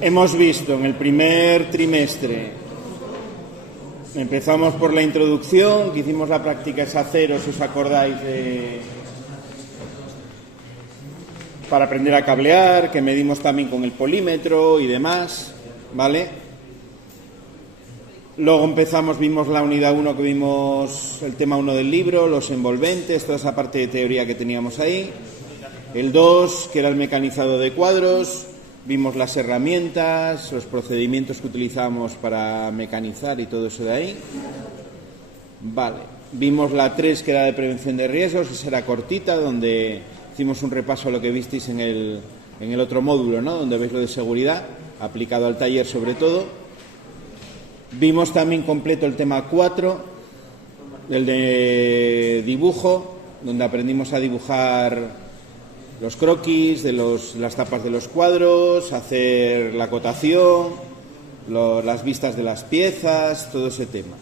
Hemos visto en el primer trimestre, empezamos por la introducción, que hicimos la práctica esa cero, si os acordáis, para aprender a cablear, que medimos también con el polímetro y demás, ¿vale? Luego vimos la unidad 1, que vimos el tema 1 del libro, los envolventes, toda esa parte de teoría que teníamos ahí. El 2, que era el mecanizado de cuadros, vimos las herramientas, los procedimientos que utilizábamos para mecanizar y todo eso de ahí. Vale. Vimos la 3, que era de prevención de riesgos, esa era cortita, donde hicimos un repaso a lo que visteis en el otro módulo, ¿no? Donde veis lo de seguridad, aplicado al taller sobre todo. Vimos también completo el tema 4, el de dibujo, donde aprendimos a dibujar los croquis de las tapas de los cuadros, hacer la acotación, las vistas de las piezas, todo ese tema.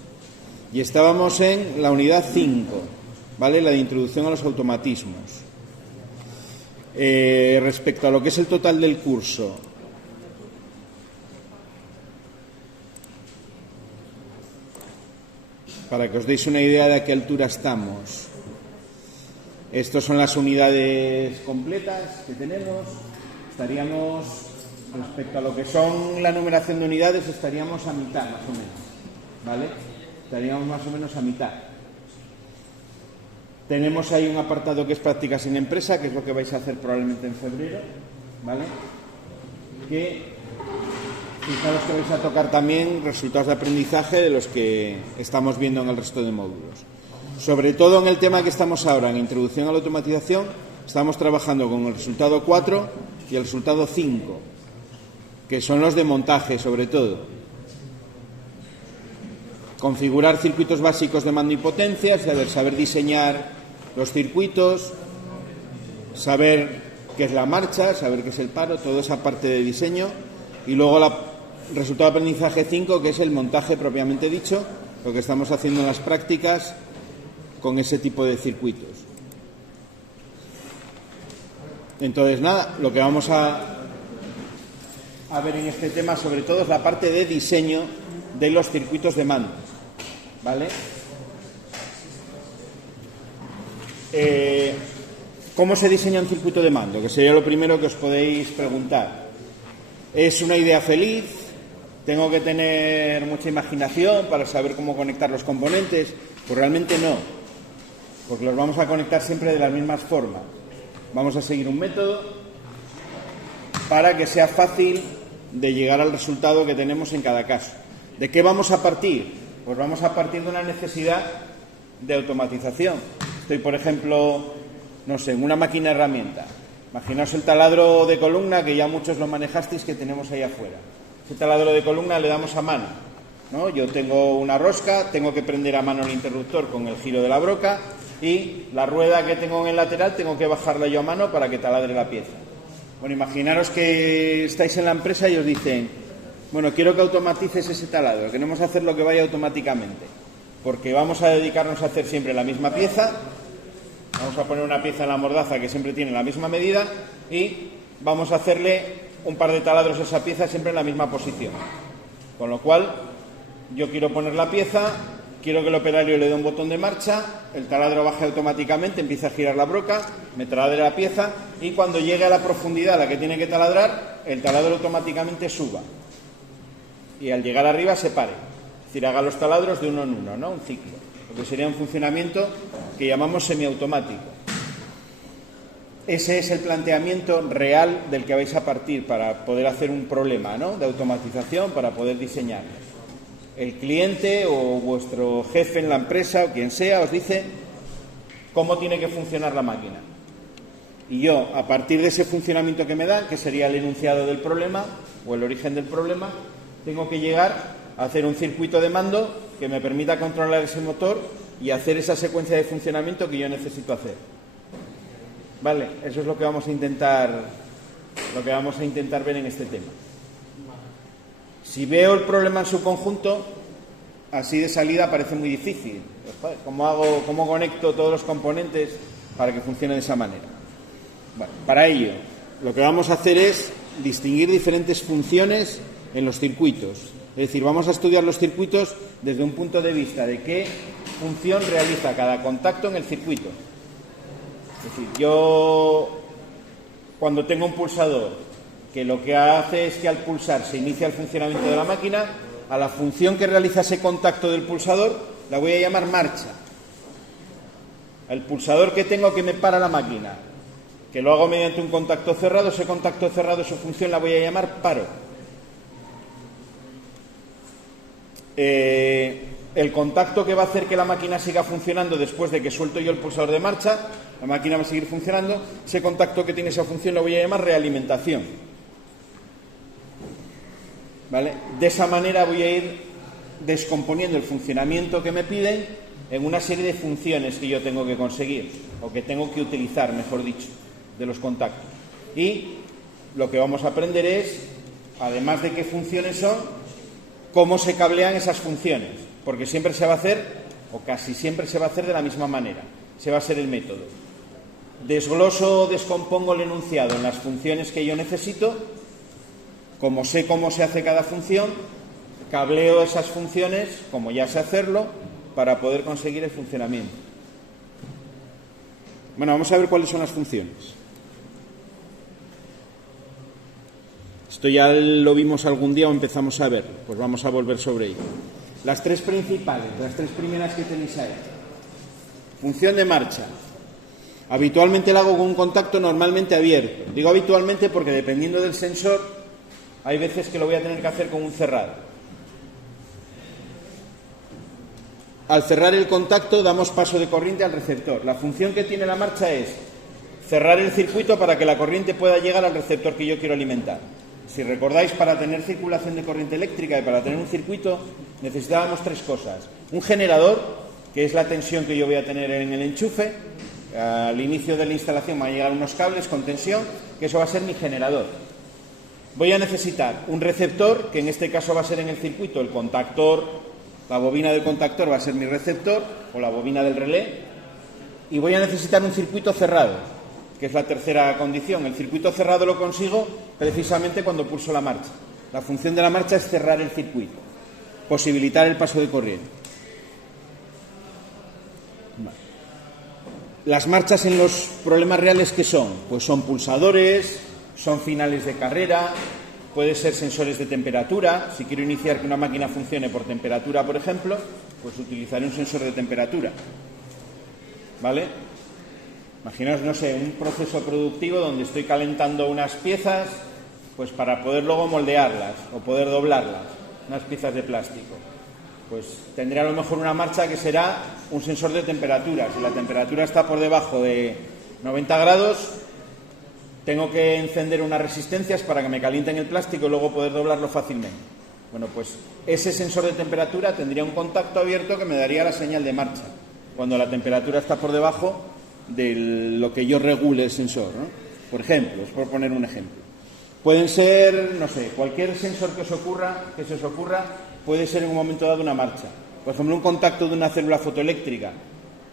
Y estábamos en la unidad 5, ¿vale? La de introducción a los automatismos. Respecto a lo que es el total del curso, para que os deis una idea de a qué altura estamos. Estas son las unidades completas que tenemos. Estaríamos, respecto a lo que son la numeración de unidades, estaríamos a mitad, más o menos, ¿vale? Estaríamos más o menos a mitad. Tenemos ahí un apartado que es prácticas en empresa, que es lo que vais a hacer probablemente en febrero, ¿vale? Que fijaros que vais a tocar también resultados de aprendizaje de los que estamos viendo en el resto de módulos. Sobre todo en el tema que estamos ahora, en introducción a la automatización, estamos trabajando con el resultado 4 y el resultado 5, que son los de montaje sobre todo. Configurar circuitos básicos de mando y potencia, saber diseñar los circuitos, saber qué es la marcha, saber qué es el paro, toda esa parte de diseño. Y luego resultado de aprendizaje 5, que es el montaje propiamente dicho, lo que estamos haciendo en las prácticas con ese tipo de circuitos. Entonces, nada, lo que vamos a ver en este tema sobre todo es la parte de diseño de los circuitos de mando, ¿vale? ¿Cómo se diseña un circuito de mando? Que sería lo primero que os podéis preguntar. ¿Es una idea feliz? ¿Tengo que tener mucha imaginación para saber cómo conectar los componentes? Pues realmente no, porque los vamos a conectar siempre de las mismas formas. Vamos a seguir un método para que sea fácil de llegar al resultado que tenemos en cada caso. ¿De qué vamos a partir? Pues vamos a partir de una necesidad de automatización. Estoy, por ejemplo, no sé, en una máquina herramienta. Imaginaos el taladro de columna, que ya muchos lo manejasteis, que tenemos ahí afuera. Ese taladro de columna le damos a mano, ¿no? Yo tengo una rosca, tengo que prender a mano el interruptor con el giro de la broca y la rueda que tengo en el lateral tengo que bajarla yo a mano para que taladre la pieza. Bueno, imaginaros que estáis en la empresa y os dicen, bueno, quiero que automatices ese taladro, queremos hacer lo que vaya automáticamente, porque vamos a dedicarnos a hacer siempre la misma pieza, vamos a poner una pieza en la mordaza que siempre tiene la misma medida y vamos a hacerle un par de taladros a esa pieza siempre en la misma posición. Con lo cual, yo quiero poner la pieza, quiero que el operario le dé un botón de marcha, el taladro baje automáticamente, empieza a girar la broca, me taladre la pieza y cuando llegue a la profundidad a la que tiene que taladrar, el taladro automáticamente suba. Y al llegar arriba se pare. Es decir, haga los taladros de uno en uno, ¿no? Un ciclo. Lo que sería un funcionamiento que llamamos semiautomático. Ese es el planteamiento real del que vais a partir para poder hacer un problema, ¿no?, de automatización, para poder diseñarlo. El cliente o vuestro jefe en la empresa o quien sea os dice cómo tiene que funcionar la máquina. Y yo, a partir de ese funcionamiento que me da, que sería el enunciado del problema o el origen del problema, tengo que llegar a hacer un circuito de mando que me permita controlar ese motor y hacer esa secuencia de funcionamiento que yo necesito hacer. Vale, eso es lo que vamos a intentar ver en este tema. Si veo el problema en su conjunto, así de salida parece muy difícil. Pues, ¿cómo conecto todos los componentes para que funcione de esa manera? Bueno, para ello, lo que vamos a hacer es distinguir diferentes funciones en los circuitos. Es decir, vamos a estudiar los circuitos desde un punto de vista de qué función realiza cada contacto en el circuito. Es decir, yo cuando tengo un pulsador que lo que hace es que al pulsar se inicia el funcionamiento de la máquina, a la función que realiza ese contacto del pulsador la voy a llamar marcha. El pulsador que tengo que me para la máquina, que lo hago mediante un contacto cerrado, ese contacto cerrado, su función la voy a llamar paro. El contacto que va a hacer que la máquina siga funcionando después de que suelto yo el pulsador de marcha, la máquina va a seguir funcionando, ese contacto que tiene esa función lo voy a llamar realimentación. ¿Vale? De esa manera voy a ir descomponiendo el funcionamiento que me piden en una serie de funciones que yo tengo que conseguir, o que tengo que utilizar, mejor dicho, de los contactos. Y lo que vamos a aprender es, además de qué funciones son, cómo se cablean esas funciones, porque siempre se va a hacer, o casi siempre se va a hacer de la misma manera. Ese va a ser el método. Desgloso o descompongo el enunciado en las funciones que yo necesito, como sé cómo se hace cada función, cableo esas funciones, como ya sé hacerlo, para poder conseguir el funcionamiento. Bueno, vamos a ver cuáles son las funciones. Esto ya lo vimos algún día o empezamos a verlo, pues vamos a volver sobre ello. Las tres principales, las tres primeras que tenéis ahí. Función de marcha. Habitualmente la hago con un contacto normalmente abierto. Digo habitualmente porque dependiendo del sensor, hay veces que lo voy a tener que hacer con un cerrado. Al cerrar el contacto damos paso de corriente al receptor. La función que tiene la marcha es cerrar el circuito para que la corriente pueda llegar al receptor que yo quiero alimentar. Si recordáis, para tener circulación de corriente eléctrica y para tener un circuito necesitábamos tres cosas. Un generador, que es la tensión que yo voy a tener en el enchufe. Al inicio de la instalación me van a llegar unos cables con tensión, que eso va a ser mi generador. Voy a necesitar un receptor, que en este caso va a ser en el circuito el contactor. La bobina del contactor va a ser mi receptor, o la bobina del relé, y voy a necesitar un circuito cerrado, que es la tercera condición. El circuito cerrado lo consigo precisamente cuando pulso la marcha. La función de la marcha es cerrar el circuito, posibilitar el paso de corriente. Vale. Las marchas en los problemas reales, ¿qué son? Pues son pulsadores, son finales de carrera, puede ser sensores de temperatura. Si quiero iniciar que una máquina funcione por temperatura, por ejemplo, pues utilizaré un sensor de temperatura. ¿Vale? Imaginaos, no sé, un proceso productivo donde estoy calentando unas piezas, pues para poder luego moldearlas o poder doblarlas, unas piezas de plástico. Pues tendré a lo mejor una marcha que será un sensor de temperatura. Si la temperatura está por debajo de 90 grados, tengo que encender unas resistencias para que me calienten el plástico y luego poder doblarlo fácilmente. Bueno, pues ese sensor de temperatura tendría un contacto abierto que me daría la señal de marcha, cuando la temperatura está por debajo de lo que yo regule el sensor, ¿no? Por ejemplo, es por poner un ejemplo. Pueden ser, no sé, cualquier sensor que se os ocurra, puede ser en un momento dado una marcha. Por ejemplo, un contacto de una célula fotoeléctrica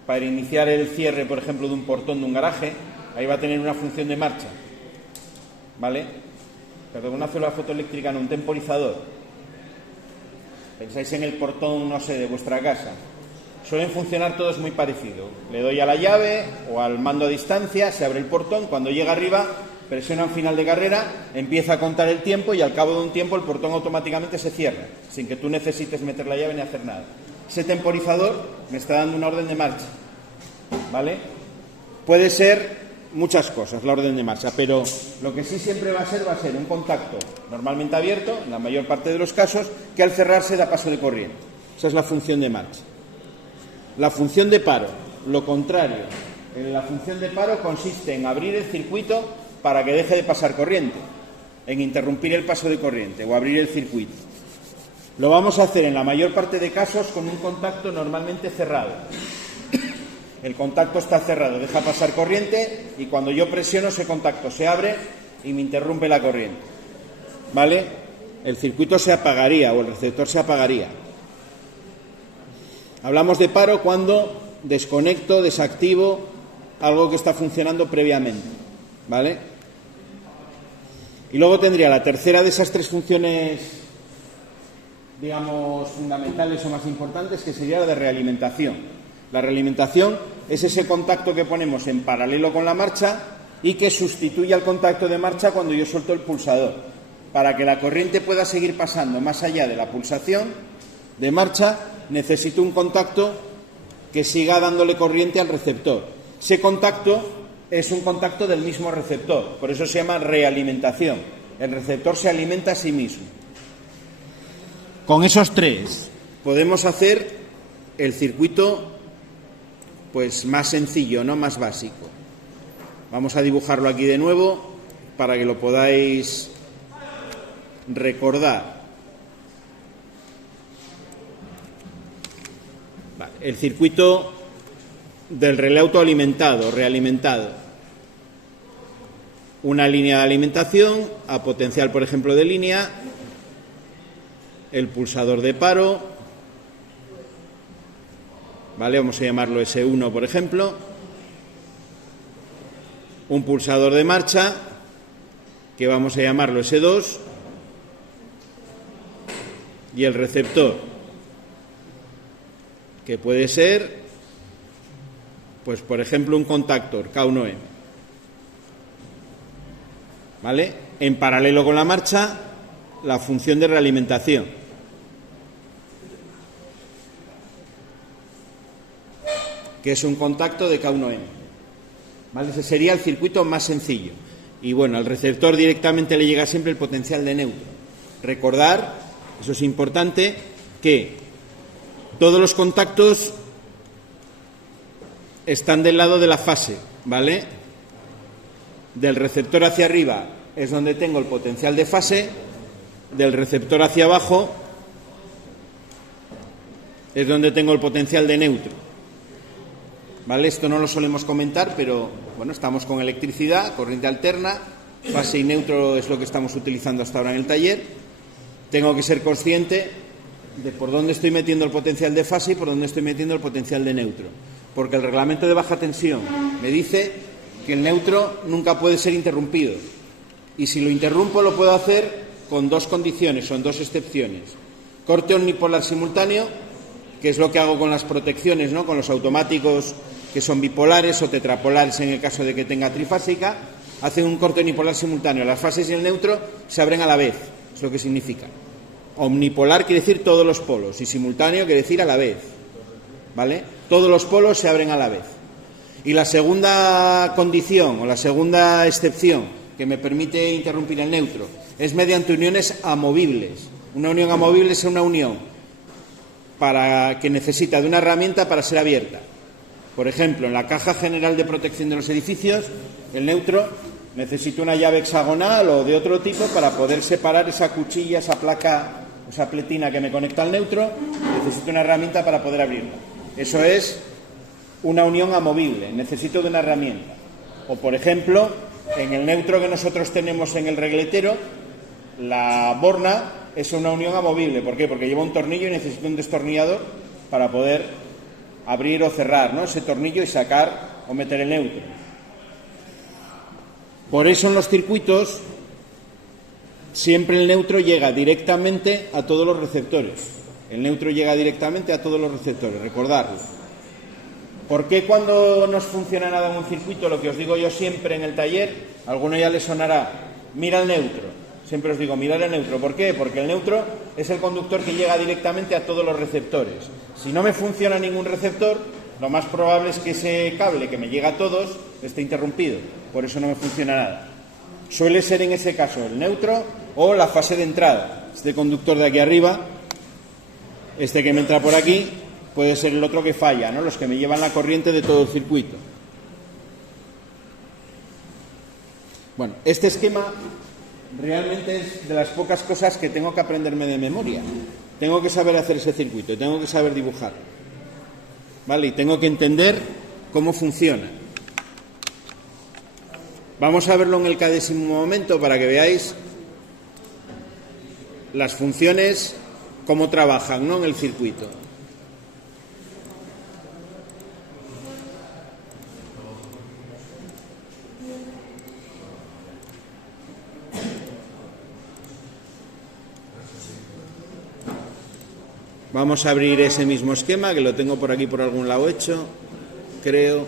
para iniciar el cierre, por ejemplo, de un portón de un garaje. Ahí va a tener una función de marcha, ¿vale? Pero una célula fotoeléctrica, no, un temporizador. Pensáis en el portón, no sé, de vuestra casa. Suelen funcionar todos muy parecido. Le doy a la llave o al mando a distancia, se abre el portón, cuando llega arriba, presiona en final de carrera, empieza a contar el tiempo y al cabo de un tiempo el portón automáticamente se cierra, sin que tú necesites meter la llave ni hacer nada. Ese temporizador me está dando una orden de marcha, ¿vale? Puede ser muchas cosas la orden de marcha, pero lo que sí siempre va a ser un contacto normalmente abierto, en la mayor parte de los casos, que al cerrarse da paso de corriente. Esa es la función de marcha. La función de paro, lo contrario. La función de paro consiste en abrir el circuito para que deje de pasar corriente, en interrumpir el paso de corriente o abrir el circuito. Lo vamos a hacer en la mayor parte de casos con un contacto normalmente cerrado. El contacto está cerrado, deja pasar corriente y cuando yo presiono ese contacto se abre y me interrumpe la corriente. ¿Vale? El circuito se apagaría o el receptor se apagaría. Hablamos de paro cuando desconecto, desactivo algo que está funcionando previamente. ¿Vale? Y luego tendría la tercera de esas tres funciones, digamos, fundamentales o más importantes, que sería la de realimentación. La realimentación es ese contacto que ponemos en paralelo con la marcha y que sustituye al contacto de marcha cuando yo suelto el pulsador. Para que la corriente pueda seguir pasando más allá de la pulsación de marcha, necesito un contacto que siga dándole corriente al receptor. Ese contacto es un contacto del mismo receptor, por eso se llama realimentación. El receptor se alimenta a sí mismo. Con esos tres podemos hacer el circuito pues más sencillo, no más básico. Vamos a dibujarlo aquí de nuevo para que lo podáis recordar. Vale, el circuito del relé autoalimentado, realimentado. Una línea de alimentación a potencial, por ejemplo, de línea, el pulsador de paro, ¿vale? Vamos a llamarlo S1, por ejemplo, un pulsador de marcha, que vamos a llamarlo S2, y el receptor, que puede ser, pues por ejemplo, un contactor K1M. ¿Vale? En paralelo con la marcha, la función de realimentación. Que es un contacto de K1M. ¿Vale? Ese sería el circuito más sencillo. Y bueno, al receptor directamente le llega siempre el potencial de neutro. Recordar, eso es importante, que todos los contactos están del lado de la fase, ¿vale? Del receptor hacia arriba es donde tengo el potencial de fase, del receptor hacia abajo es donde tengo el potencial de neutro. ¿Vale? Esto no lo solemos comentar, pero bueno, estamos con electricidad, corriente alterna, fase y neutro es lo que estamos utilizando hasta ahora en el taller. Tengo que ser consciente de por dónde estoy metiendo el potencial de fase y por dónde estoy metiendo el potencial de neutro. Porque el reglamento de baja tensión me dice que el neutro nunca puede ser interrumpido. Y si lo interrumpo lo puedo hacer con dos condiciones, son dos excepciones. Corte omnipolar simultáneo, que es lo que hago con las protecciones, ¿no? Con los automáticos que son bipolares o tetrapolares en el caso de que tenga trifásica, hace un corte omnipolar simultáneo. Las fases y el neutro se abren a la vez, es lo que significa. Omnipolar quiere decir todos los polos y simultáneo quiere decir a la vez. ¿Vale? Todos los polos se abren a la vez. Y la segunda condición o la segunda excepción que me permite interrumpir el neutro es mediante uniones amovibles. Una unión amovible es una unión que necesita de una herramienta para ser abierta. Por ejemplo, en la caja general de protección de los edificios, el neutro necesita una llave hexagonal o de otro tipo para poder separar esa cuchilla, esa placa, esa pletina que me conecta al neutro. Necesito una herramienta para poder abrirla. Eso es una unión amovible, necesito de una herramienta. O, por ejemplo, en el neutro que nosotros tenemos en el regletero, la borna es una unión amovible. ¿Por qué? Porque lleva un tornillo y necesito un destornillador para poder abrir o cerrar, ¿no? Ese tornillo y sacar o meter el neutro. Por eso en los circuitos siempre el neutro llega directamente a todos los receptores. El neutro llega directamente a todos los receptores, recordarlo. ¿Por qué cuando no funciona nada en un circuito, lo que os digo yo siempre en el taller, a alguno ya le sonará, mira el neutro? Siempre os digo, mirar el neutro. ¿Por qué? Porque el neutro es el conductor que llega directamente a todos los receptores. Si no me funciona ningún receptor, lo más probable es que ese cable que me llega a todos esté interrumpido. Por eso no me funciona nada. Suele ser en ese caso el neutro o la fase de entrada. Este conductor de aquí arriba, este que me entra por aquí, puede ser el otro que falla, ¿no? Los que me llevan la corriente de todo el circuito. Bueno, este esquema realmente es de las pocas cosas que tengo que aprenderme de memoria. Tengo que saber hacer ese circuito, tengo que saber dibujar, ¿vale? Y tengo que entender cómo funciona. Vamos a verlo en el cadésimo momento para que veáis las funciones, cómo trabajan, ¿no? En el circuito. Vamos a abrir ese mismo esquema, que lo tengo por aquí por algún lado hecho, creo.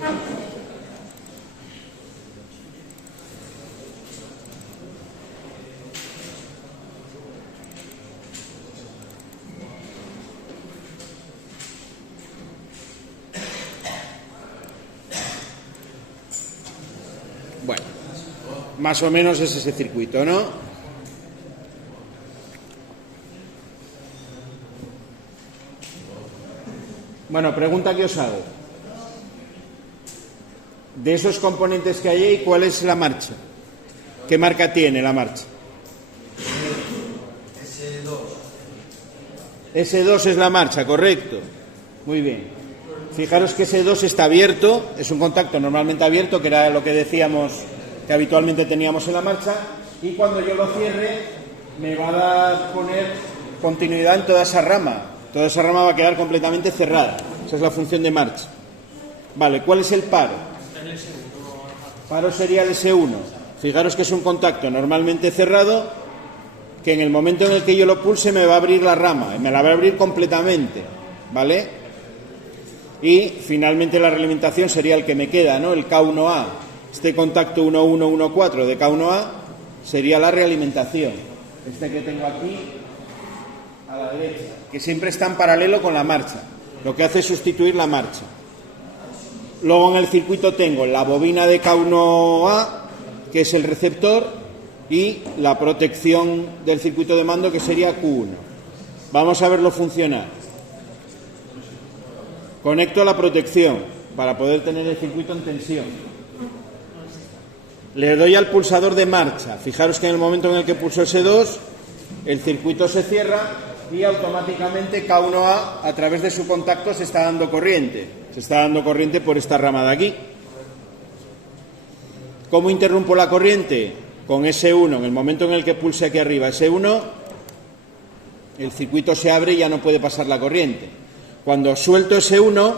Bueno, más o menos es ese circuito, ¿no? Bueno, pregunta que os hago. De esos componentes que hay ahí, ¿cuál es la marcha? ¿Qué marca tiene la marcha? S2 es la marcha, correcto. Muy bien. Fijaros que S2 está abierto, es un contacto normalmente abierto, que era lo que decíamos que habitualmente teníamos en la marcha, y cuando yo lo cierre me va a poner continuidad en toda esa rama. Toda esa rama va a quedar completamente cerrada. Esa es la función de marcha. Vale, ¿cuál es el paro? Paro sería el S1. Fijaros que es un contacto normalmente cerrado, que en el momento en el que yo lo pulse me va a abrir la rama, me la va a abrir completamente, ¿vale? Y finalmente la realimentación sería el que me queda, ¿no? El K1A. Este contacto 1114 de K1A sería la realimentación. Este que tengo aquí a la derecha, que siempre está en paralelo con la marcha. Lo que hace es sustituir la marcha. Luego en el circuito tengo la bobina de K1A, que es el receptor, y la protección del circuito de mando, que sería Q1. Vamos a verlo funcionar. Conecto la protección para poder tener el circuito en tensión. Le doy al pulsador de marcha. Fijaros que en el momento en el que pulso S2, el circuito se cierra y automáticamente K1A, a través de su contacto, se está dando corriente. Se está dando corriente por esta rama de aquí. ¿Cómo interrumpo la corriente? Con S1. En el momento en el que pulse aquí arriba S1, el circuito se abre y ya no puede pasar la corriente. Cuando suelto S1,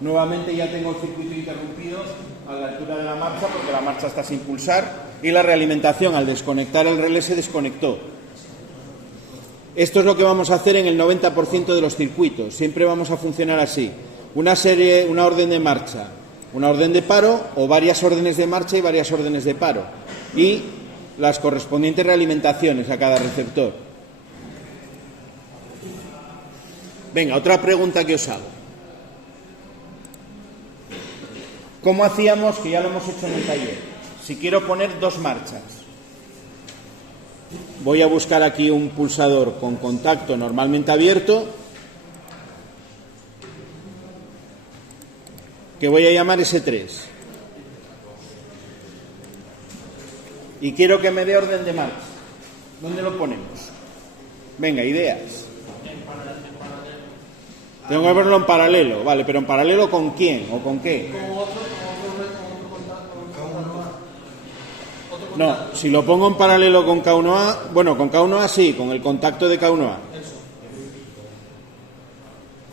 nuevamente ya tengo el circuito interrumpido a la altura de la marcha, porque la marcha está sin pulsar, y la realimentación, al desconectar el relé, se desconectó. Esto es lo que vamos a hacer en el 90% de los circuitos. Siempre vamos a funcionar así. Una orden de marcha, una orden de paro, o varias órdenes de marcha y varias órdenes de paro. Y las correspondientes realimentaciones a cada receptor. Venga, otra pregunta que os hago. ¿Cómo hacíamos, que ya lo hemos hecho en el taller, si quiero poner dos marchas? Voy a buscar aquí un pulsador con contacto normalmente abierto, que voy a llamar S3. Y quiero que me dé orden de marcha. ¿Dónde lo ponemos? Venga, ideas. Tengo que verlo en paralelo, vale, pero ¿en paralelo con quién o con qué? No, si lo pongo en paralelo con K1A, bueno, con K1A sí, con el contacto de K1A.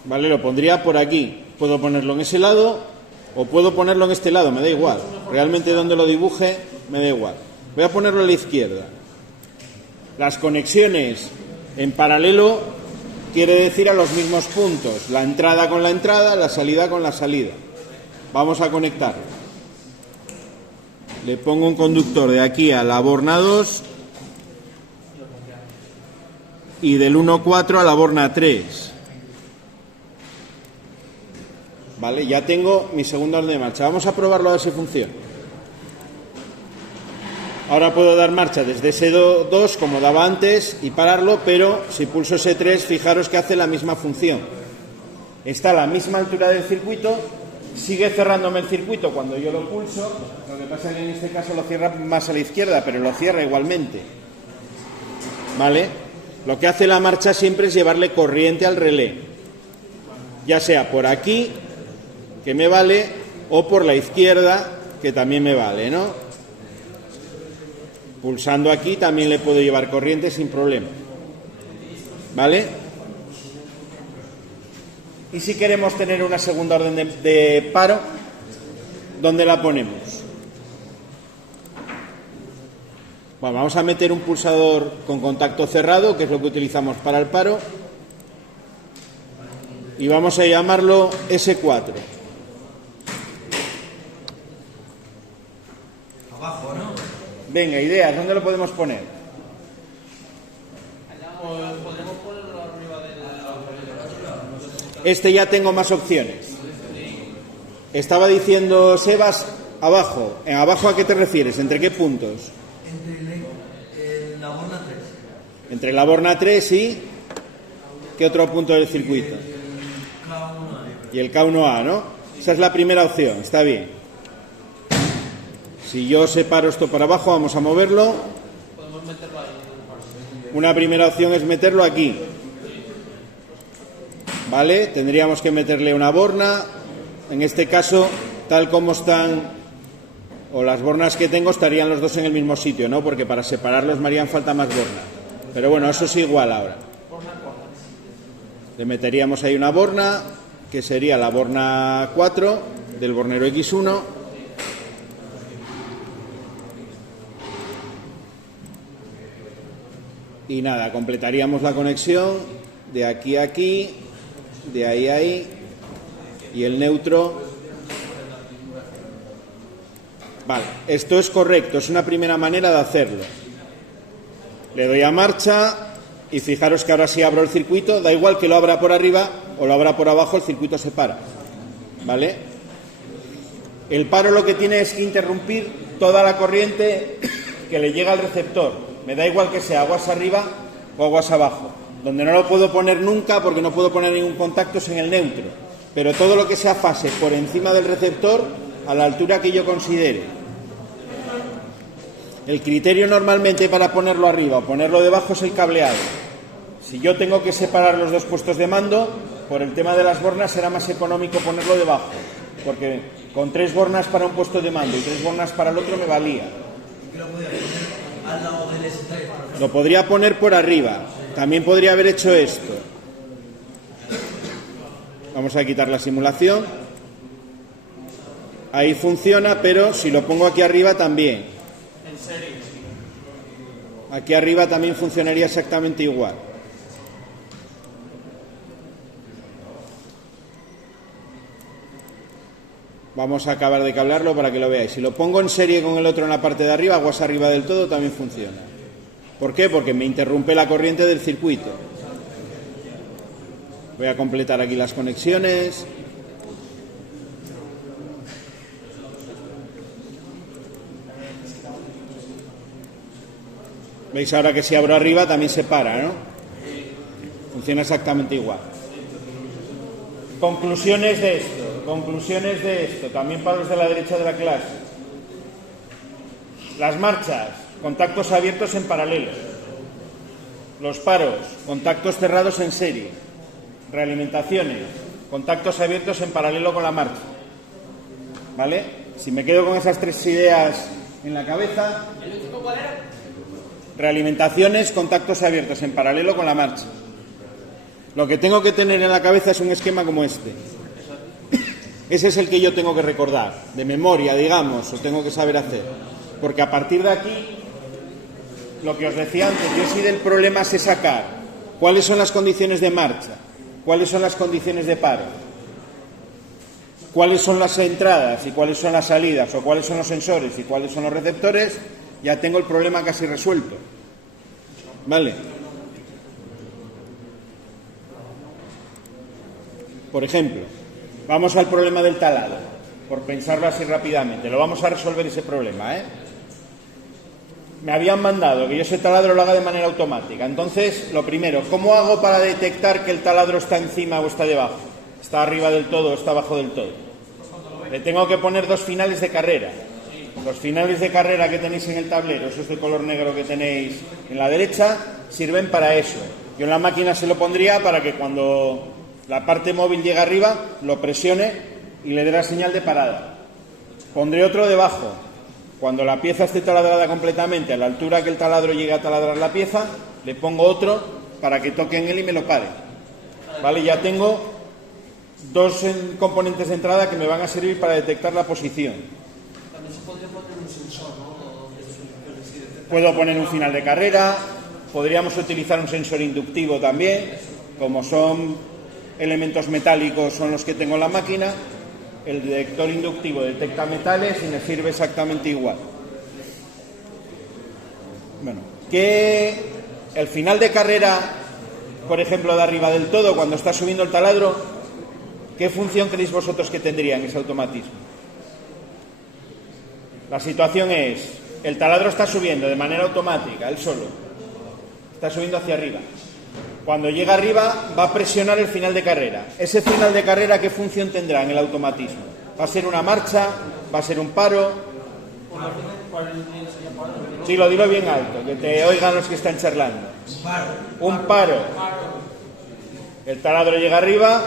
Vale, lo pondría por aquí. Puedo ponerlo en ese lado o puedo ponerlo en este lado, me da igual. Realmente donde lo dibuje, me da igual. Voy a ponerlo a la izquierda. Las conexiones en paralelo quiere decir a los mismos puntos. La entrada con la entrada, la salida con la salida. Vamos a conectarlo. Le pongo un conductor de aquí a la borna 2 y del 1.4 a la borna 3. Vale, ya tengo mi segunda orden de marcha. Vamos a probarlo a ver si funciona. Ahora puedo dar marcha desde S2 como daba antes y pararlo, pero si pulso S3, fijaros que hace la misma función. Está a la misma altura del circuito, sigue cerrándome el circuito cuando yo lo pulso, lo que pasa es que en este caso lo cierra más a la izquierda, pero lo cierra igualmente. ¿Vale? Lo que hace la marcha siempre es llevarle corriente al relé, ya sea por aquí, que me vale, o por la izquierda, que también me vale, ¿no? Pulsando aquí también le puedo llevar corriente sin problema. ¿Vale? Y si queremos tener una segunda orden de paro, ¿dónde la ponemos? Bueno, vamos a meter un pulsador con contacto cerrado, que es lo que utilizamos para el paro. y vamos a llamarlo S4. Abajo, ¿no? Venga, ideas, ¿dónde lo podemos poner? Podemos ponerlo arriba de la... Este ya tengo más opciones. Estaba diciendo Sebas, abajo. ¿En abajo a qué te refieres? ¿Entre qué puntos? Entre la borna 3. Entre la borna 3 y... ¿qué otro punto del circuito? Y el K1A, ¿no? Esa es la primera opción, está bien. Si yo separo esto para abajo, vamos a moverlo. Podemos meterlo ahí. Una primera opción es meterlo aquí. ¿Vale? Tendríamos que meterle una borna. En este caso, tal como están, o las bornas que tengo, estarían los dos en el mismo sitio, ¿no? Porque para separarlos me harían falta más bornas. Pero bueno, eso es igual ahora. Le meteríamos ahí una borna, que sería la borna 4 del bornero X1. Y nada, completaríamos la conexión de aquí a aquí, de ahí a ahí, y el neutro. Vale, esto es correcto, es una primera manera de hacerlo. Le doy a marcha y fijaros que ahora sí abro el circuito, da igual que lo abra por arriba o lo abra por abajo, el circuito se para. ¿Vale? El paro lo que tiene es que interrumpir toda la corriente que le llega al receptor. Me da igual que sea aguas arriba o aguas abajo. Donde no lo puedo poner nunca, porque no puedo poner ningún contacto, es en el neutro. Pero todo lo que sea fase por encima del receptor, a la altura que yo considere. El criterio normalmente para ponerlo arriba o ponerlo debajo es el cableado. Si yo tengo que separar los dos puestos de mando, por el tema de las bornas será más económico ponerlo debajo, porque con 3 bornas para un puesto de mando y 3 bornas para el otro me valía. Lo podía poner al lado del S3. Lo podría poner por arriba. También podría haber hecho esto. Vamos a quitar la simulación. Ahí funciona, pero si lo pongo aquí arriba también. En serie. Aquí arriba también funcionaría exactamente igual. Vamos a acabar de cablearlo para que lo veáis. Si lo pongo en serie con el otro en la parte de arriba, aguas arriba del todo, también funciona. ¿Por qué? Porque me interrumpe la corriente del circuito. Voy a completar aquí las conexiones. ¿Veis ahora que si abro arriba también se para, ¿no? Funciona exactamente igual. Conclusiones de esto, también para los de la derecha de la clase. Las marchas, contactos abiertos en paralelo. Los paros, contactos cerrados en serie. Realimentaciones, contactos abiertos en paralelo con la marcha. ¿Vale? Si me quedo con esas 3 ideas en la cabeza. ¿El último cuál era? Realimentaciones, contactos abiertos en paralelo con la marcha. Lo que tengo que tener en la cabeza es un esquema como este. Ese es el que yo tengo que recordar, de memoria, digamos, o tengo que saber hacer. Porque a partir de aquí, lo que os decía antes, yo sí del problema sé sacar cuáles son las condiciones de marcha, cuáles son las condiciones de paro, cuáles son las entradas y cuáles son las salidas, o cuáles son los sensores y cuáles son los receptores, ya tengo el problema casi resuelto. ¿Vale? Por ejemplo, vamos al problema del taladro, por pensarlo así rápidamente. Lo vamos a resolver ese problema, ¿eh? Me habían mandado que yo ese taladro lo haga de manera automática. Entonces, lo primero, ¿cómo hago para detectar que el taladro está encima o está debajo? ¿Está arriba del todo o está abajo del todo? Le tengo que poner 2 finales de carrera. Los finales de carrera que tenéis en el tablero, esos de color negro que tenéis en la derecha, sirven para eso. Yo en la máquina se lo pondría para que cuando la parte móvil llega arriba, lo presione y le dé la señal de parada. Pondré otro debajo. Cuando la pieza esté taladrada completamente, a la altura que el taladro llegue a taladrar la pieza, le pongo otro para que toque en él y me lo pare. ¿Vale? Ya tengo 2 componentes de entrada que me van a servir para detectar la posición. También se podría poner un sensor, ¿no? Puedo poner un final de carrera, podríamos utilizar un sensor inductivo también, como son elementos metálicos son los que tengo en la máquina, el detector inductivo detecta metales y me sirve exactamente igual. Bueno, que el final de carrera, por ejemplo, de arriba del todo, cuando está subiendo el taladro, ¿qué función creéis vosotros que tendría en ese automatismo? La situación es, el taladro está subiendo de manera automática, él solo, está subiendo hacia arriba. Cuando llega arriba va a presionar el final de carrera. Ese final de carrera, ¿qué función tendrá en el automatismo? ¿Va a ser una marcha? ¿Va a ser un paro? Sí, lo digo bien alto, que te oigan los que están charlando. Un paro. El taladro llega arriba,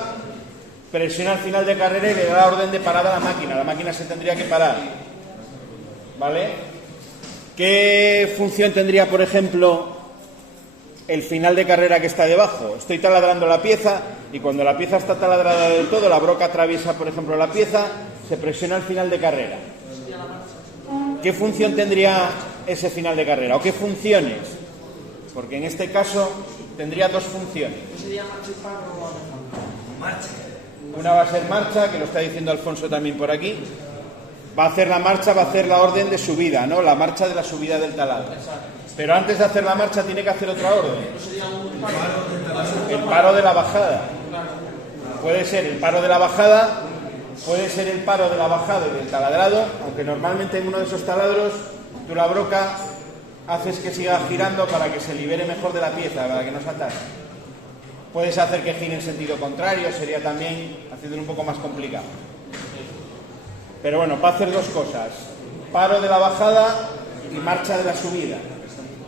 presiona el final de carrera y le da la orden de parada a la máquina. La máquina se tendría que parar. ¿Vale? ¿Qué función tendría, por ejemplo, el final de carrera que está debajo? Estoy taladrando la pieza y cuando la pieza está taladrada del todo, la broca atraviesa, por ejemplo, la pieza, se presiona el final de carrera. ¿Qué función tendría ese final de carrera? ¿O qué funciones? Porque en este caso tendría dos funciones. Una va a ser marcha, que lo está diciendo Alfonso también por aquí. Va a hacer la marcha, va a hacer la orden de subida, ¿no? La marcha de la subida del taladro. Pero antes de hacer la marcha tiene que hacer otra orden. El paro de la bajada. Puede ser el paro de la bajada, puede ser el paro de la bajada y del taladrado, aunque normalmente en uno de esos taladros tú la broca haces que siga girando para que se libere mejor de la pieza, para que no se atasque. Puedes hacer que gire en sentido contrario, sería también haciéndolo un poco más complicado. Pero bueno, va a hacer dos cosas: paro de la bajada y marcha de la subida.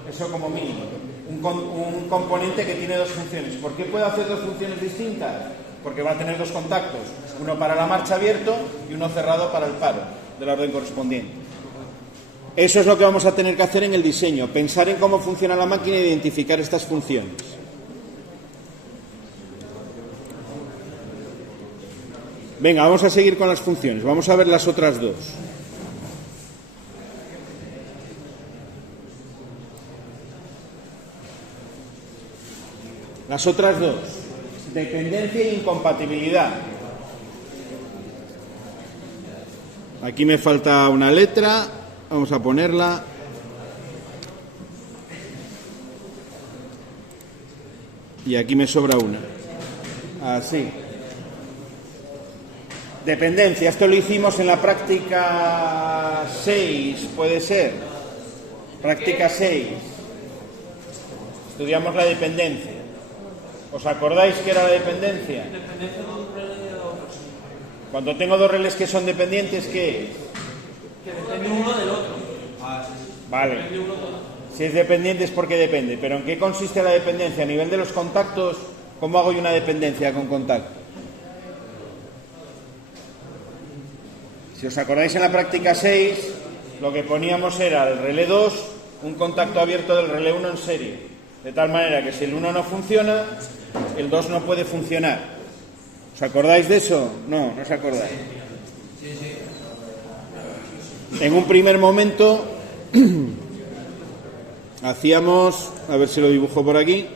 Eso como mínimo. Un componente que tiene dos funciones. ¿Por qué puede hacer dos funciones distintas? Porque va a tener dos contactos. Uno para la marcha abierto y uno cerrado para el paro, de la orden correspondiente. Eso es lo que vamos a tener que hacer en el diseño. Pensar en cómo funciona la máquina e identificar estas funciones. Venga, vamos a seguir con las funciones. Vamos a ver las otras dos. Las otras dos. Dependencia e incompatibilidad. Aquí me falta una letra. Vamos a ponerla. Y aquí me sobra una. Así. Dependencia, esto lo hicimos en la práctica 6, puede ser. Práctica 6. Estudiamos la dependencia. ¿Os acordáis qué era la dependencia? Dependencia de un relé y de otro, sí. Cuando tengo dos relés que son dependientes, ¿qué es? Que depende uno del otro. Vale. Depende uno del otro. Si es dependiente es porque depende. ¿Pero en qué consiste la dependencia? A nivel de los contactos, ¿cómo hago yo una dependencia con contacto? Si os acordáis en la práctica 6, lo que poníamos era el relé 2, un contacto abierto del relé 1 en serie. De tal manera que si el 1 no funciona, el 2 no puede funcionar. ¿Os acordáis de eso? No, no os acordáis. En un primer momento hacíamos, a ver si lo dibujo por aquí,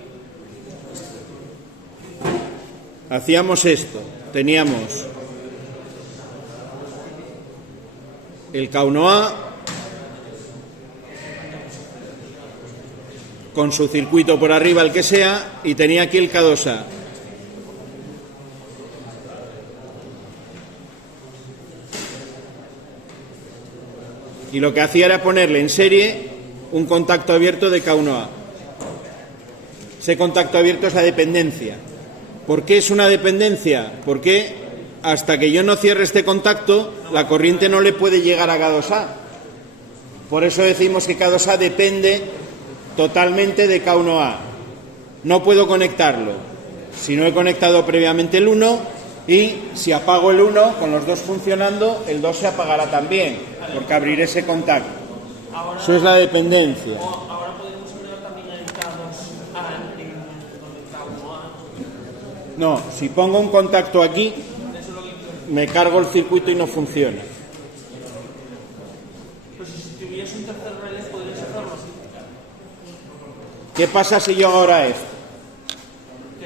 hacíamos esto. Teníamos el K1A con su circuito por arriba, el que sea, y tenía aquí el K2A. Y lo que hacía era ponerle en serie un contacto abierto de K1A. Ese contacto abierto es la dependencia. ¿Por qué es una dependencia? Porque hasta que yo no cierre este contacto, la corriente no le puede llegar a K2A. Por eso decimos que K2A depende totalmente de K1A. No puedo conectarlo si no he conectado previamente el 1, y si apago el 1, con los dos funcionando, el 2 se apagará también, porque abriré ese contacto. Eso es la dependencia. Ahora podemos agregar también el K2A en K1A. No, si pongo un contacto aquí, me cargo el circuito y no funciona. Pero si tuviese un tercer relé, podrías hacerlo así. ¿Qué pasa si yo hago ahora esto?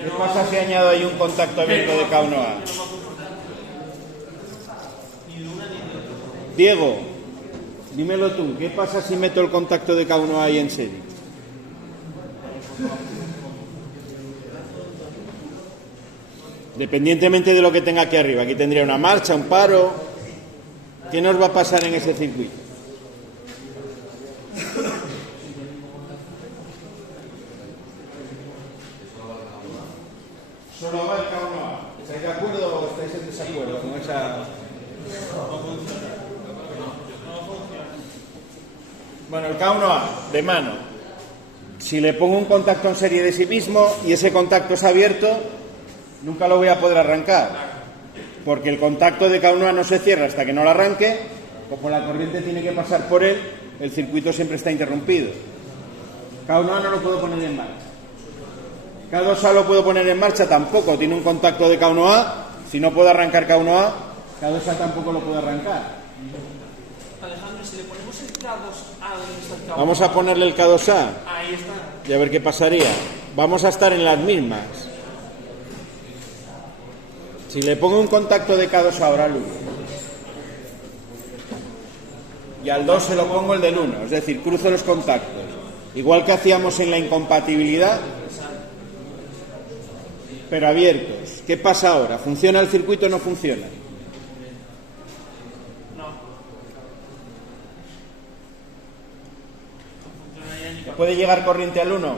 ¿Qué pasa si añado ahí un contacto abierto de K1A? Diego, dímelo tú, ¿qué pasa si meto el contacto de K1A ahí en serie? Dependientemente de lo que tenga aquí arriba, aquí tendría una marcha, un paro. ¿Qué nos va a pasar en ese circuito? Solo va el K1A. ¿Estáis de acuerdo o estáis en desacuerdo con esa...? Bueno, el K1A, de mano. Si le pongo un contacto en serie de sí mismo y ese contacto es abierto, nunca lo voy a poder arrancar, porque el contacto de K1A no se cierra hasta que no lo arranque. Como la corriente tiene que pasar por él, el circuito siempre está interrumpido. K1A no lo puedo poner en marcha. K2A lo puedo poner en marcha tampoco, tiene un contacto de K1A. Si no puedo arrancar K1A, K2A tampoco lo puedo arrancar. Alejandro, si le ponemos el K2A, Vamos a ponerle el K2A ahí está. y a ver qué pasaría. Vamos a estar en las mismas. Si le pongo un contacto de K2A ahora al 1 y al 2 se lo pongo el del 1, es decir, cruzo los contactos, igual que hacíamos en la incompatibilidad, pero abiertos. ¿Qué pasa ahora? ¿Funciona el circuito o no funciona? ¿Puede llegar corriente al 1?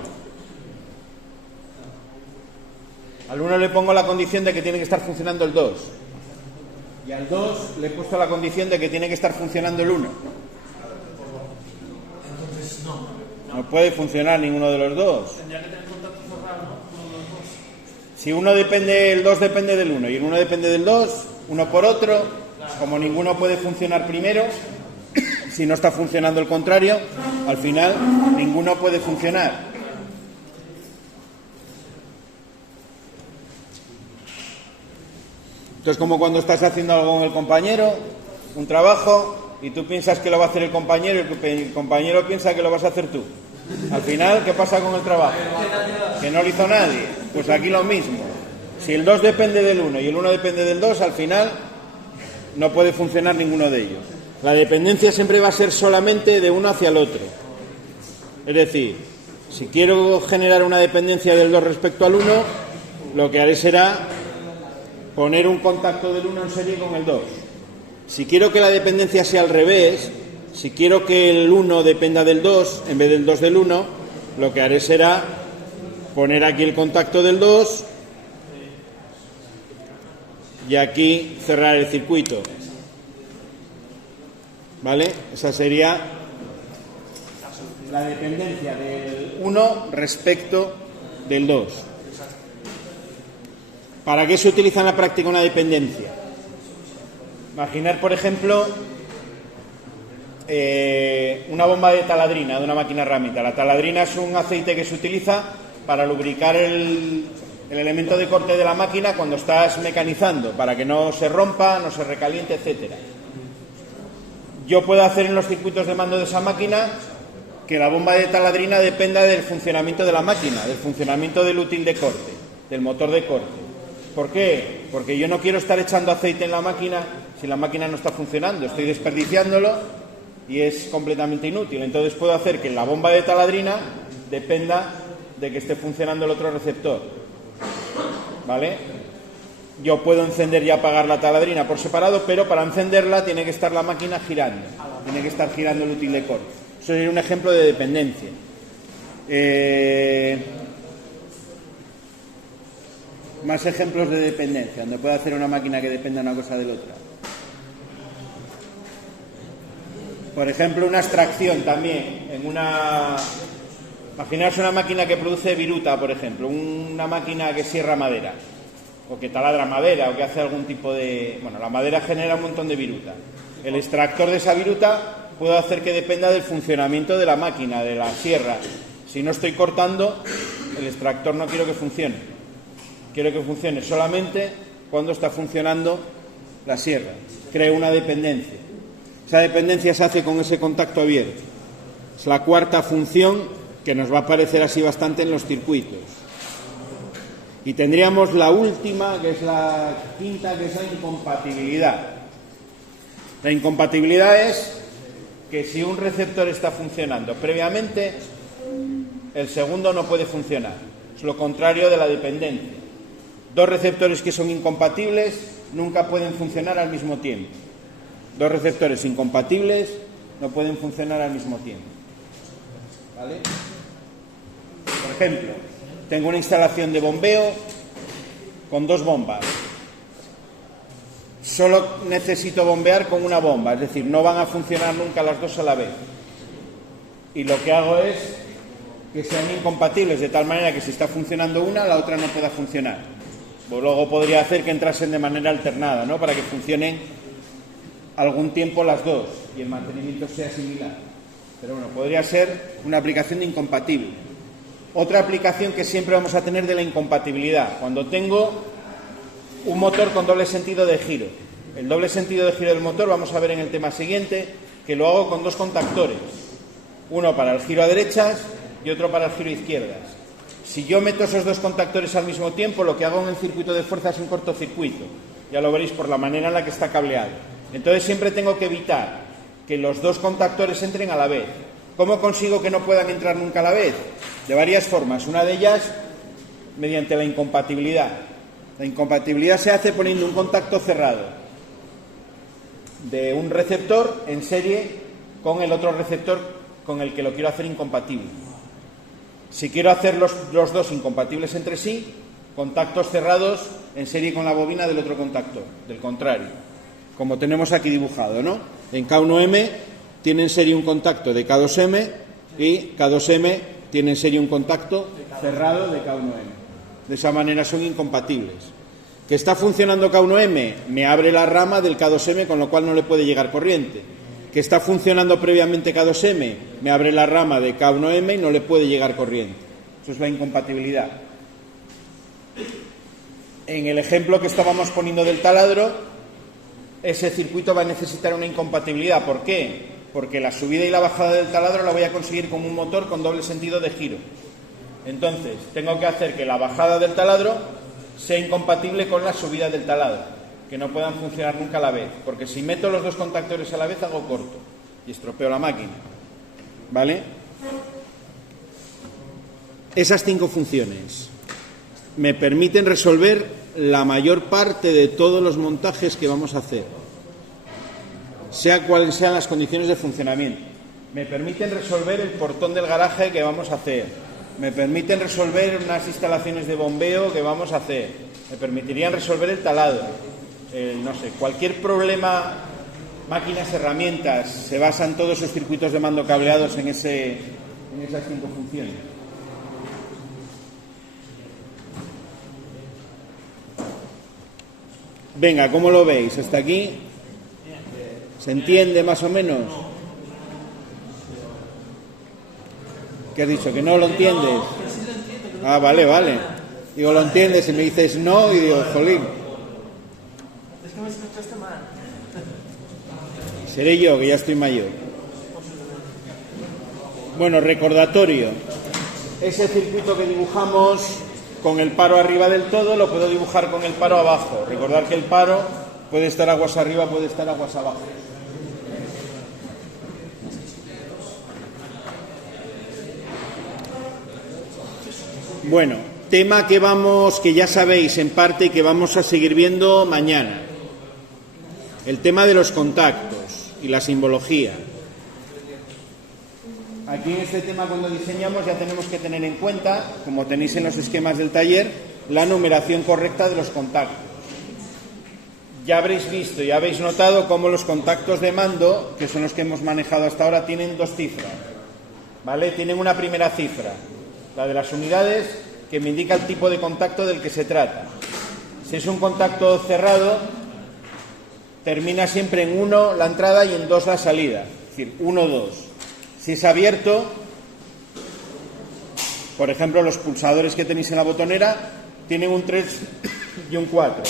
Al 1 le pongo la condición de que tiene que estar funcionando el 2. Y al 2 le he puesto la condición de que tiene que estar funcionando el 1. Entonces No puede funcionar ninguno de los dos. tendría que tener contacto cerrado, ¿no? Uno de los dos. Si uno depende, el 2 depende del 1 y el 1 depende del 2, uno por otro, como ninguno puede funcionar primero, si no está funcionando el contrario, al final ninguno puede funcionar. Entonces, como cuando estás haciendo algo con el compañero, un trabajo, y tú piensas que lo va a hacer el compañero y el compañero piensa que lo vas a hacer tú. Al final, ¿qué pasa con el trabajo? Que no lo hizo nadie. Pues aquí lo mismo. Si el 2 depende del 1 y el 1 depende del 2, al final no puede funcionar ninguno de ellos. La dependencia siempre va a ser solamente de uno hacia el otro. Es decir, si quiero generar una dependencia del 2 respecto al 1, lo que haré será poner un contacto del 1 en serie con el 2. Si quiero que la dependencia sea al revés, si quiero que el 1 dependa del 2 en vez del 2 del 1, lo que haré será poner aquí el contacto del 2 y aquí cerrar el circuito. ¿Vale? Esa sería la dependencia del 1 respecto del 2. ¿Para qué se utiliza en la práctica una dependencia? Imaginar, por ejemplo, una bomba de taladrina de una máquina herramienta. La taladrina es un aceite que se utiliza para lubricar el elemento de corte de la máquina cuando estás mecanizando, para que no se rompa, no se recaliente, etcétera. Yo puedo hacer en los circuitos de mando de esa máquina que la bomba de taladrina dependa del funcionamiento de la máquina, del funcionamiento del útil de corte, del motor de corte. ¿Por qué? Porque yo no quiero estar echando aceite en la máquina si la máquina no está funcionando, estoy desperdiciándolo y es completamente inútil. Entonces puedo hacer que la bomba de taladrina dependa de que esté funcionando el otro receptor. ¿Vale? Yo puedo encender y apagar la taladrina por separado, pero para encenderla tiene que estar la máquina girando, tiene que estar girando el útil de corte. Eso sería un ejemplo de dependencia. Más ejemplos de dependencia, donde puede hacer una máquina que dependa una cosa de la otra. Por ejemplo, una extracción también. Imaginaos una máquina que produce viruta, por ejemplo, una máquina que sierra madera, o que taladra madera, o que hace algún tipo de... Bueno, la madera genera un montón de viruta. El extractor de esa viruta puedo hacer que dependa del funcionamiento de la máquina, de la sierra. Si no estoy cortando, el extractor no quiero que funcione. Quiero que funcione solamente cuando está funcionando la sierra. Creo una dependencia. Esa dependencia se hace con ese contacto abierto. Es la cuarta función que nos va a aparecer así bastante en los circuitos. Y tendríamos la última, que es la quinta, que es la incompatibilidad. La incompatibilidad es que si un receptor está funcionando previamente, el segundo no puede funcionar. Es lo contrario de la dependencia. Dos receptores que son incompatibles nunca pueden funcionar al mismo tiempo. Dos receptores incompatibles no pueden funcionar al mismo tiempo. ¿Vale? Por ejemplo, tengo una instalación de bombeo con dos bombas. Solo necesito bombear con una bomba, es decir, no van a funcionar nunca las dos a la vez. Y lo que hago es que sean incompatibles de tal manera que si está funcionando una, la otra no pueda funcionar. Pues luego podría hacer que entrasen de manera alternada, ¿no? Para que funcionen algún tiempo las dos y el mantenimiento sea similar. Pero bueno, podría ser una aplicación de incompatible. Otra aplicación que siempre vamos a tener de la incompatibilidad, cuando tengo un motor con doble sentido de giro. El doble sentido de giro del motor, vamos a ver en el tema siguiente, que lo hago con dos contactores. Uno para el giro a derechas y otro para el giro a izquierdas. Si yo meto esos dos contactores al mismo tiempo, lo que hago en el circuito de fuerza es un cortocircuito. Ya lo veréis por la manera en la que está cableado. Entonces siempre tengo que evitar que los dos contactores entren a la vez. ¿Cómo consigo que no puedan entrar nunca a la vez? De varias formas. Una de ellas, mediante la incompatibilidad. La incompatibilidad se hace poniendo un contacto cerrado de un receptor en serie con el otro receptor con el que lo quiero hacer incompatible. Si quiero hacer los dos incompatibles entre sí, contactos cerrados en serie con la bobina del otro contactor, del contrario, como tenemos aquí dibujado, ¿no? En K1M tiene en serie un contacto de K2M y K2M tiene en serie un contacto cerrado de K1M. De esa manera son incompatibles. ¿Que está funcionando K1M? Me abre la rama del K2M, con lo cual no le puede llegar corriente. ¿Que está funcionando previamente K2M? Me abre la rama de K1M y no le puede llegar corriente. Eso es la incompatibilidad. En el ejemplo que estábamos poniendo del taladro, ese circuito va a necesitar una incompatibilidad. ¿Por qué? Porque la subida y la bajada del taladro la voy a conseguir con un motor con doble sentido de giro. Entonces, tengo que hacer que la bajada del taladro sea incompatible con la subida del taladro, que no puedan funcionar nunca a la vez, porque si meto los dos contactores a la vez hago corto y estropeo la máquina. ¿Vale? Esas 5 funciones me permiten resolver la mayor parte de todos los montajes que vamos a hacer, sea cuales sean las condiciones de funcionamiento. Me permiten resolver el portón del garaje que vamos a hacer. Me permiten resolver unas instalaciones de bombeo que vamos a hacer. Me permitirían resolver el taladro. No sé, cualquier problema, máquinas, herramientas, se basan todos esos circuitos de mando cableados en esas 5 funciones. Venga, ¿cómo lo veis? ¿Hasta aquí? ¿Se entiende más o menos? ¿Qué has dicho? ¿Que no lo entiendes? Ah, vale. Digo, ¿lo entiendes? Y me dices no, y digo, jolín. Es que me escuchaste mal. Seré yo, que ya estoy mayor. Bueno, recordatorio. Ese circuito que dibujamos con el paro arriba del todo, lo puedo dibujar con el paro abajo. Recordar que el paro puede estar aguas arriba, puede estar aguas abajo. Bueno, tema que ya sabéis en parte y que vamos a seguir viendo mañana. El tema de los contactos y la simbología. Aquí en este tema, cuando diseñamos, ya tenemos que tener en cuenta, como tenéis en los esquemas del taller, la numeración correcta de los contactos. Ya habréis visto, ya habéis notado cómo los contactos de mando, que son los que hemos manejado hasta ahora, tienen 2 cifras, ¿vale? Tienen una primera cifra, la de las unidades, que me indica el tipo de contacto del que se trata. Si es un contacto cerrado, termina siempre en 1 la entrada y en 2 la salida, es decir, 1, 2. Si es abierto, por ejemplo, los pulsadores que tenéis en la botonera tienen un 3 y un 4.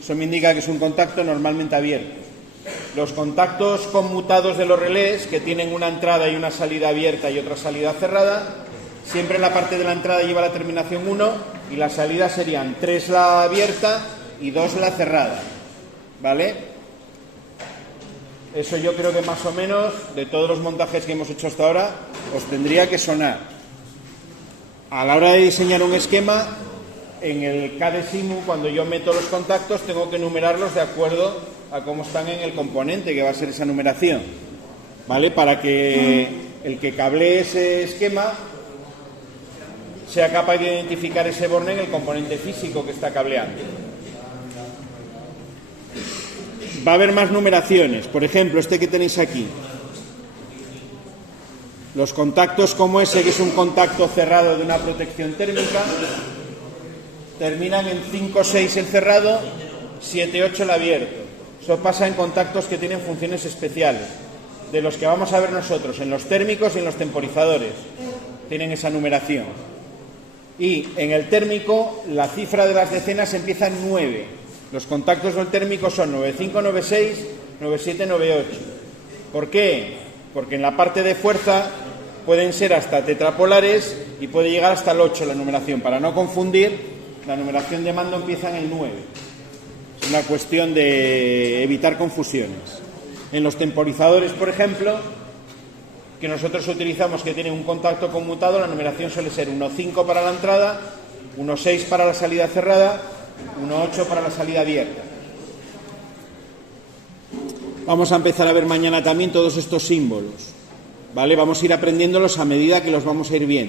Eso me indica que es un contacto normalmente abierto. Los contactos conmutados de los relés, que tienen una entrada y una salida abierta y otra salida cerrada, siempre en la parte de la entrada lleva la terminación 1 y la salida serían 3 la abierta y 2 la cerrada, ¿vale? Eso yo creo que más o menos, de todos los montajes que hemos hecho hasta ahora, os tendría que sonar. A la hora de diseñar un esquema, en el KDSIMU, cuando yo meto los contactos, tengo que numerarlos de acuerdo a cómo están en el componente, que va a ser esa numeración, ¿vale? Para que el que cablee ese esquema sea capaz de identificar ese borne en el componente físico que está cableando. Va a haber más numeraciones, por ejemplo, este que tenéis aquí. Los contactos como ese, que es un contacto cerrado de una protección térmica, terminan en 5,6 el cerrado, 7,8 el abierto. Eso pasa en contactos que tienen funciones especiales, de los que vamos a ver nosotros, en los térmicos y en los temporizadores. Tienen esa numeración. Y en el térmico, la cifra de las decenas empieza en 9. Los contactos del térmico son 9,5, 9,6, 9,7, 9,8. ¿Por qué? Porque en la parte de fuerza pueden ser hasta tetrapolares y puede llegar hasta el 8 la numeración. Para no confundir, la numeración de mando empieza en el 9. Es una cuestión de evitar confusiones. En los temporizadores, por ejemplo, que nosotros utilizamos, que tienen un contacto conmutado, la numeración suele ser 1,5 para la entrada, 1,6 para la salida cerrada, 1,8 para la salida abierta. Vamos a empezar a ver mañana también todos estos símbolos, ¿vale? Vamos a ir aprendiéndolos a medida que los vamos a ir viendo.